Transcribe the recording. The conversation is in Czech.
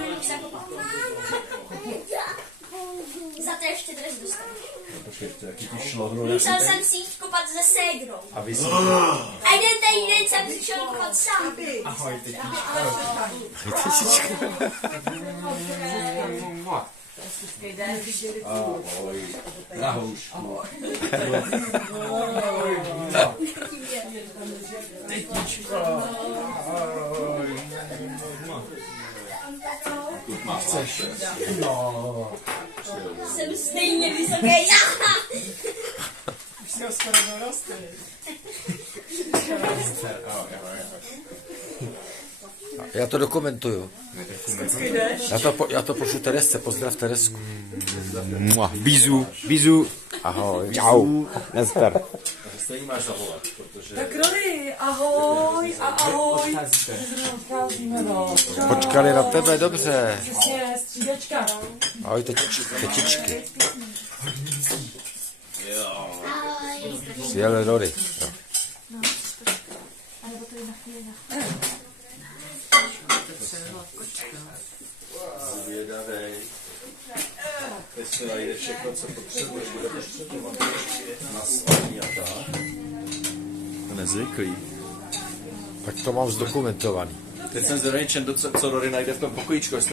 nemůžu se kopat. Za to ještě trest dostanu. Počkejte, jaký ty šlohru. Musel jsem si jít kopat se ségrou. A vy si... A jeden týden jsem přišel kopat sám. Ahoj, tetička. Ahoj. Rahoušku. Tetička. Ahoj. Chceš? No. Jsem stejně vysoký. Už si ho skoro dorostli. Já to dokumentuju. Já to pošlu Teresce, pozdrav Teresku. Bizu, bizu. Ahoj, čau. Nazdar. Stejně máš zavolat, protože... Tak Roli, ahoj a ahoj. Odcházíme, no. Počkali na tebe, dobře. Přesně, střídačka. Ahoj, tetičky. Sjel Rory. Zvědavej. Teď se najde všechno, co potřebuješ, bude potřebovat. Naslaný a tak. Nezvyklý. Tak to mám zdokumentovaný. Teď jsem zvědavý, co Rory najde v tom pokojíčku.